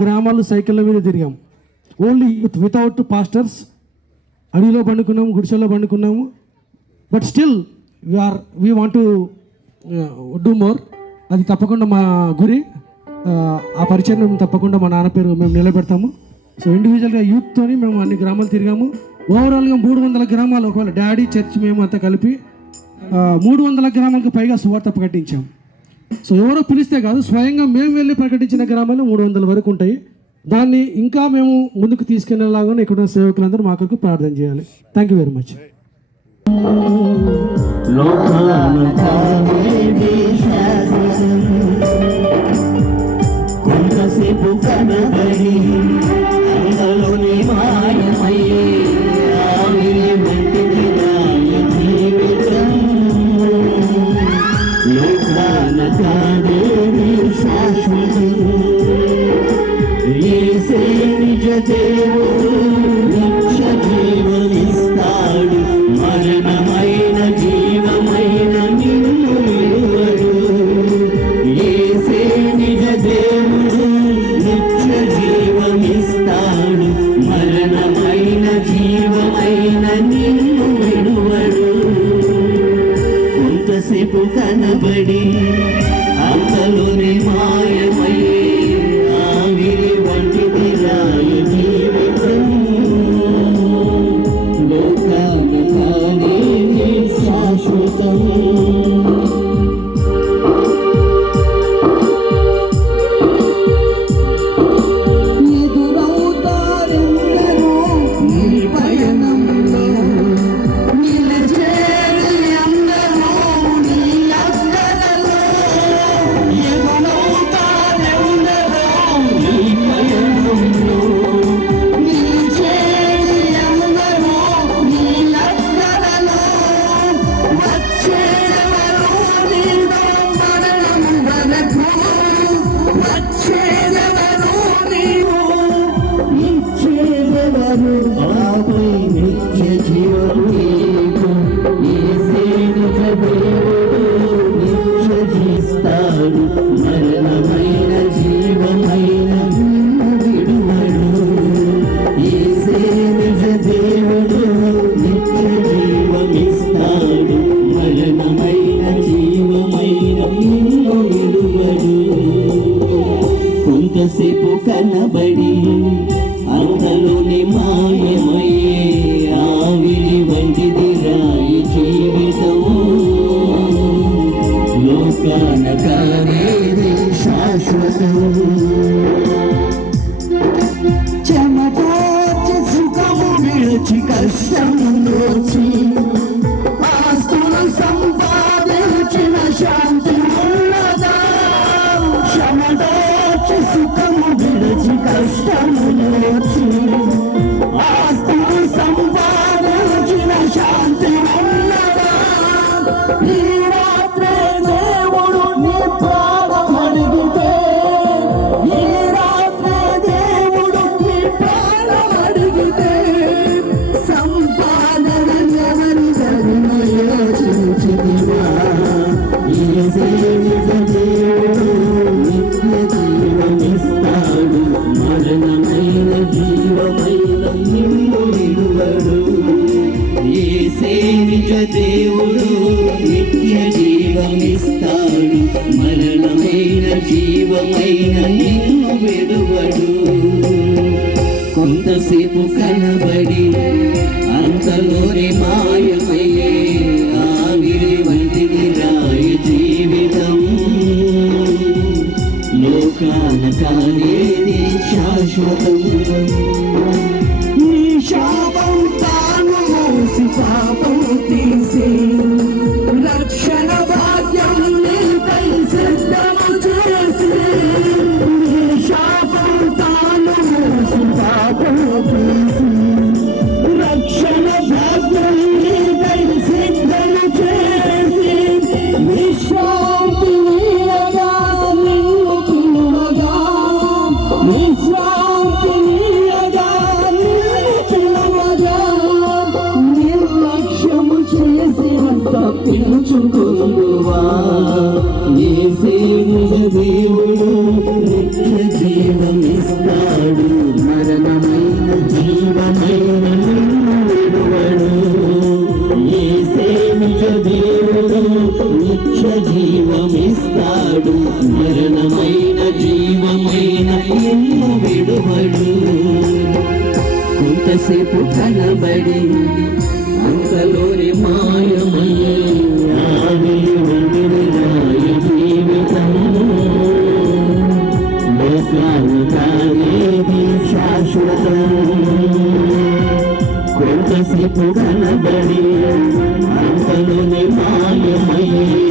గ్రామాలు సైకిళ్ళ మీద తిరిగాం. Only without pastors. అడవిలో పండుకున్నాము, గుడిసెల్లో పండుకున్నాము. But still we want to do more. అది తప్పకుండా మా గురి. ఆ పరిచయం మేము తప్పకుండా మా నాన్న పేరు మేము నిలబెడతాము. సో ఇండివిజువల్గా యూత్తోని మేము అన్ని గ్రామాలు తిరిగాము. ఓవరాల్గా 300 గ్రామాలు, ఒకవేళ డాడీ చర్చ్ మేము అంతా కలిపి 300 గ్రామాలకు పైగా సువార్త ప్రకటించాం. సో ఎవరో పిలిస్తే కాదు, స్వయంగా మేము వెళ్ళి ప్రకటించిన గ్రామాలు 300 వరకు ఉంటాయి. దాన్ని ఇంకా మేము ముందుకు తీసుకెళ్లేలాగా ఇక్కడ ఉన్న సేవకులందరూ మా కొరకు ప్రార్థన చేయాలి. Thank you very much. కనబడి అంతలోనే మాయమయ్యే ఆవిరి వంటిది రాయ జీవితం. లోకాన కానే శాశ్వతం. కొంతసేపు కనబడి అంతలోనే మాయమయ్యే ఆవిరి వంటిది రాయి జీవితం. లోకాన కానేది శాశ్వతం. చెమటోచి సుఖము విడిచి కష్టము నోచి ఆస్తులు సంపాదించిన శాంతి ఉన్నదా? చెమటోచి సుఖము విడిచి కష్టము నోచి ఆస్తులు సంపాదించిన శాంతి ఉన్నదా? ఈ రాత్రే దేవుడు నీ ప్రాణం అడిగితే, ఈ రాత్రే దేవుడు నీ ప్రాణం అడిగితే సంపాదన ఎవరి ధర్మ యోచించిదివా? ఈ సేవిత దేవుడు నిత్య జీవమిస్తాడు. మరణమైన జీవమైన నిన్ను విడువడు. ఈ సేవిత దేవుడు నిత్య జీవమిస్తాడు. మరణమైన జీవమైన నిన్ను విడువడు. కొంతసేపు కనబడి అంతలోనే మాయమయ్యే ఆవిరి వంటిది రాయ జీవితం. లోకాన కానేది శాశ్వతం. నీ శాపం తాను మోసి పాపం తీసి రక్షణ భాగ్యం నీపై సిద్ధము చేసి, నీ శాపం తాను మోసి పాపం తీసి రక్షణ భాగ్యం నీపై సిద్ధము చేసి విశ్రాంతి నీయగా నిన్ను పిలువగా, విశ్రాంతి నీయగా నిన్ను పిలువగా నిర్లక్ష్యము చేసిన తప్పించుకుందువా? ఏ సేవ దేవుడు నిత్య జీవమిస్తాడు. ఇస్తాడు, మరణమైన జీవమైన నిన్ను విడువడు. యేసే నిజ దేవుడు, నిత్య జీవమిస్తాడు, మరణమైన జీవమైన నిన్ను విడువడు. కొంతసేపు కనబడి అంతలోని మాయమయ్యే జీవితము లోకాలు కాదేది శాశ్వతం. కొంతసేపు కనబడి అంతలోని మాయమయ్యే